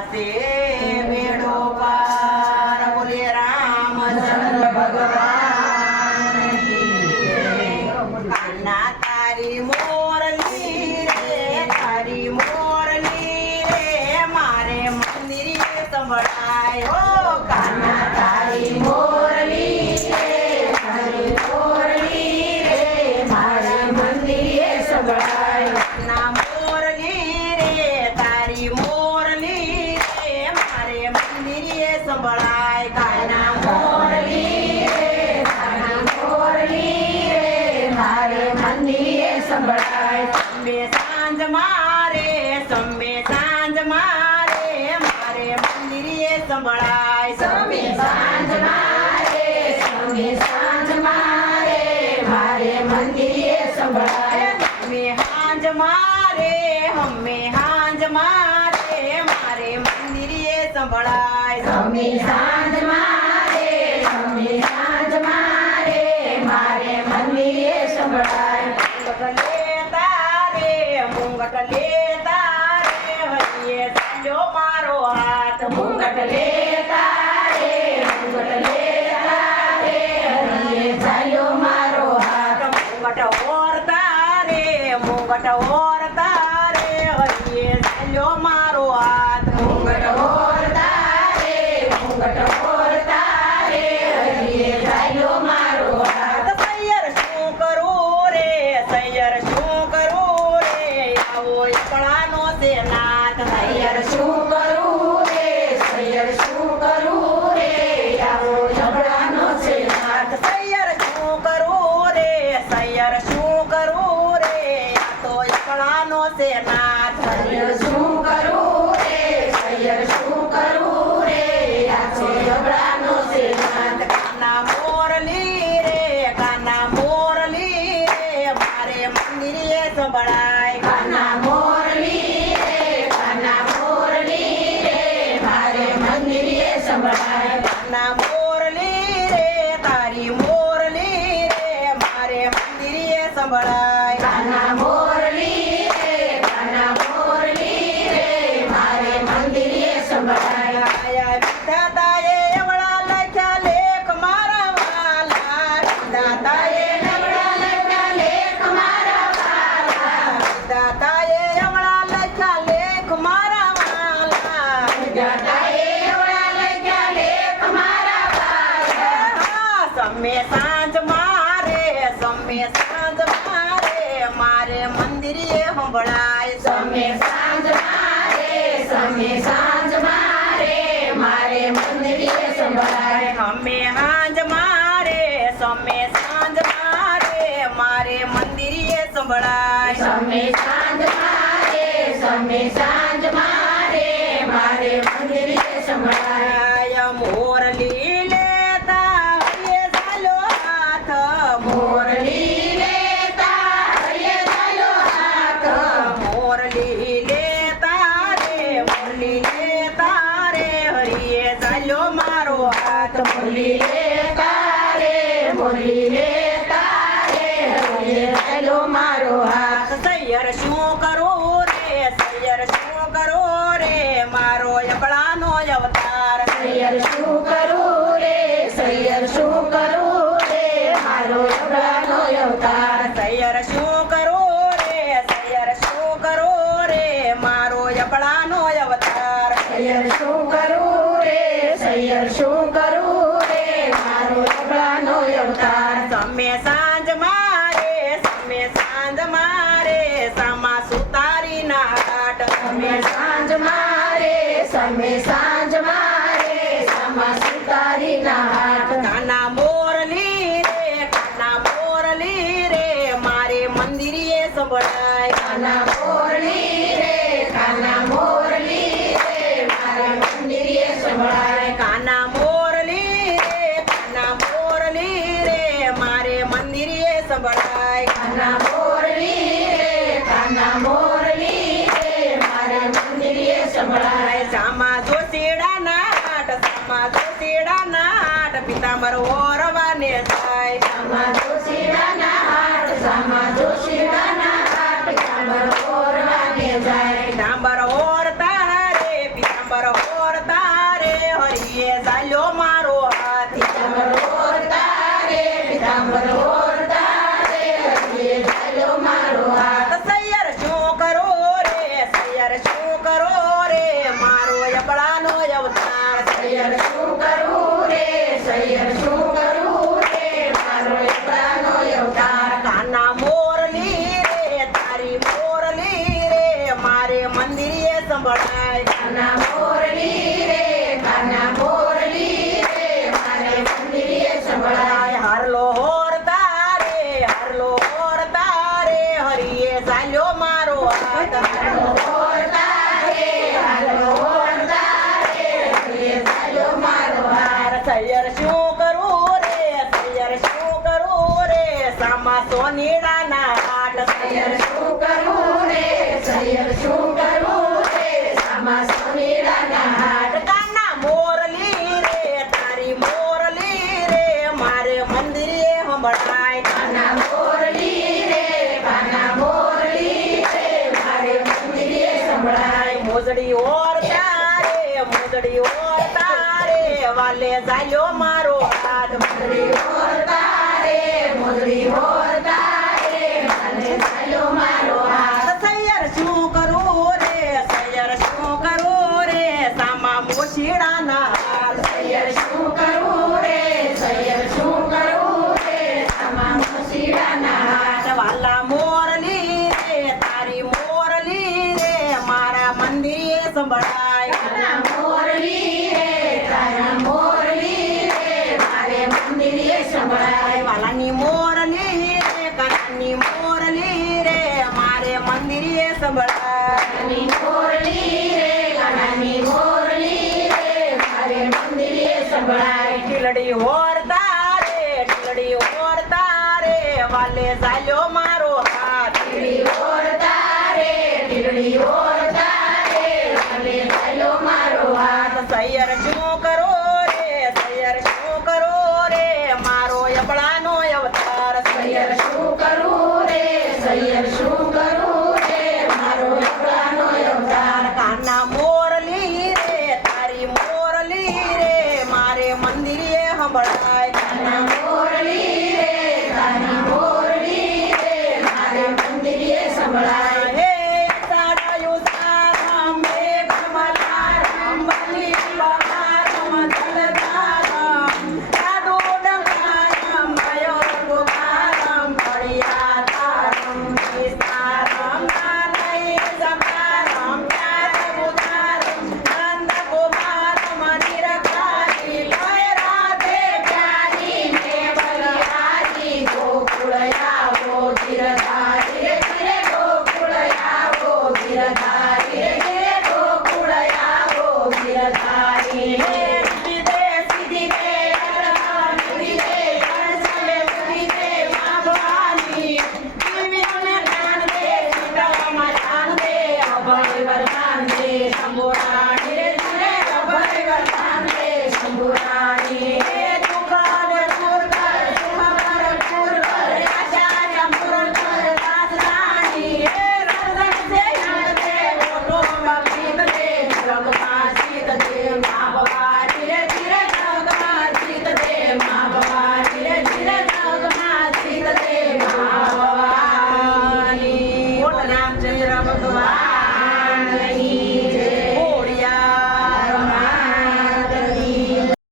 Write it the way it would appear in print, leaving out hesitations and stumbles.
થાશે બેડો પાર. બોલે રામચંદ્ર ભગવાન કી જય. કાના તારી મોરલી રે, તારી મોરલી રે, મારે મંદિરે સંભળાય. ઓ કાના તારી મોરલી રે, તારી મોરલી રે, મારે મંદિરે સંભળાય. કાના મોરલી રે, તારી મોરલી રે, મારે મંદિરે સંભળાય. કાના મોરલી રે, તારી મોરલી રે, મારે મંદિરે સંભળાય. સંબે સાંજ મારે, સંબે સાંજ મારે, મારે મંદિરે સંભળાય. સંબે સાંજ મારે, સંબે સાંજ મારે, મારે મંદિરે સંભળાય. હમે હાંજ મારે, હમે હાંજ મારે, મારે મંદિરે સંભળાય. હમે સાંજ મારે, હમે સાંજ મારે, મારે મંદિરે સંભળાય. મુંગટ લેતા રે, મુંગટ લેતા રે, હરિયે ચાલ્યો મારો હાથ. મુંગટ લેતા રે, મુંગટ લેતા રે, હરિયે ચાલ્યો મારો હાથ. મુંગટ ઓરતા રે, મુંગટ ઓરતા રે, હરિયે ચાલ્યો મારો હાથ. મુંગટ ઓરતા રે, મુંગટ ઓરતા રે, હરિયે ચાલ્યો મારો હાથ. સૈયર શું કરું રે, સૈયર શું કરું રે, આવો એકલાનો છે નાથ. સૈયર શું કરું રે, સૈયર શું કરું રે, આવો એકલાનો છે નાથ. સૈયર શું કરું રે, સૈયર શું કરું રે, આ તો એકલાનો છે નાથ. સૈયર શું કરું રે, સૈયર શું કરું રે, આ તો એકલાનો છે નાથ. કાના મોરલી રે, કાના મોરલી રે, મારે મંદિરે સંભળાય. કાના મોરલી રે, કાના મોરલી રે, મારે મંદિરે સંભળાય. કાના મોરલી રે, તારી મોરલી રે, મારે મંદિરે સંભળાય. કાના મોરલી રે, કાના મોરલી રે, મારે મંદિરે સંભળાય. આયા વિધાતાએ એવડા લખ્યા લેખ મારા વાલા, વિધાતાએ એવડા લખ્યા લેખ મારા વાલા, વિધાતાએ એવડા લખ્યા લેખ મારા વાલા, વિધાતાએ એવડા લખ્યા લેખ મારા વાલા. સમે સાંજ મારે, સમે સાંજ મારે, મારે મંદિરે સંભળાય. સમે સાંજ મારે, સમે સાંજ મારે, મારે મંદિરે સંભળાય. હમે હાંજ મારે, સમે સાંજ મારે, મારે મંદિરે સંભળાય. સમે સાંજ મારે, સમે સાંજ મારે, મારે મંદિરે સંભળાય. મોરલી લેતા હરિયે ચાલો હાથ, મોરલી લેતા હરિયે ચાલો હાથ, મોરલી લેતા રે, મોરલી લેતા રે, હરિયે ચાલ્યો મારો હાથ. મોરલી લેતા રે, મોરલી લેતા રે, હરિયે ચાલ્યો મારો હાથ. સૈયર શું કરું રે, સૈયર શું કરું રે, મારો એકલાનો અવતાર. સૈયર શું કરું રે, સૈયર શું કરું રે, મારો એકલાનો અવતાર. સૈયર શું કરું રે, સૈયર શું કરું રે, મારો એકલાનો અવતાર. સૈયર શું કરું રે, સૈયર શું કરું રે, મારો એકલાનો અવતાર. સમે સાંજ મારે, સમે સાંજ મારે, સામા સુતારી ના હાટ. સમે સાંજ મારે, સમે સાંજ મારે, સામા સુતારી ના હાટ. કાના મોરલી રે, કાના મોરલી રે, મારે મંદિરે સંભળાય. કાના મોરલી રે, કાના મોરલી રે, મારે મંદિરે સંભળાય. કાના મોરલી રે, કાના મોરલી રે, મારે મંદિરે સંભળાય. કાના મોરલી રે, કાના મોરલી રે, મારે મંદિરે સંભળાય. સામા જોશીડા ના હાટ, સામા જોશીડા ના હાટ, પિતાંબર ઓરવાને જાય. સામા જોશીડા ના હાટ, સામા જોશીડા ના હાટ, પિતાંબર ઓરવાને જાય. પિતાંબર ઓરતા રે, પિતાંબર સૈયર શું કરું રે સૈયર શું કરું રે મારો એકલાનો અવતાર કાના મોરલી રે તારી મોરલી રે મારે મંદિરે સંભળાય કાના મોરલી રે મારે મંદિરે સંભળાય હારલો હોર તારે હરિએ ચાલ્યો મારો હાથ હારલો હોર તારે હરિએ ચાલ્યો મારો હાથ સૈયર શું કરું રે સામા સોનીડાના હાટ સૈયર શું કરું રે સામા સોનીડાના હાટ કાના મોરલી રે તારી મોરલી રે મારે મંદિરે સંભળાય કાના મોરલી રે મારે મંદિરે સંભળાય મોજડી ઓર તારે વાલે ચાલ્યો મારો હાથ મોજડી ઓર તારે વાલે ચાલ્યો મારો હાથ સૈયર શું કરું રે સામા મોશીડાના હાથ સૈયર શું કરું રે સામા મોશીડાના હાથ વાલા મોરલી રે તારી મોરલી રે મારા મંદિરે સંભળાય કાના મોરલી રે મારે મંદિરે સંભળાય વાલાની મોરલી રે કાનાની મોરલી રે મારે મંદિરે સંભળાય કાનાની મોરલી રે મારે મંદિરે સંભળાય ટીલડી હોર તારે વાલે ચાલ્યો મારો હાથ ટીલડી હોર તારે વાલે ચાલ્યો મારો હાથ સૈયર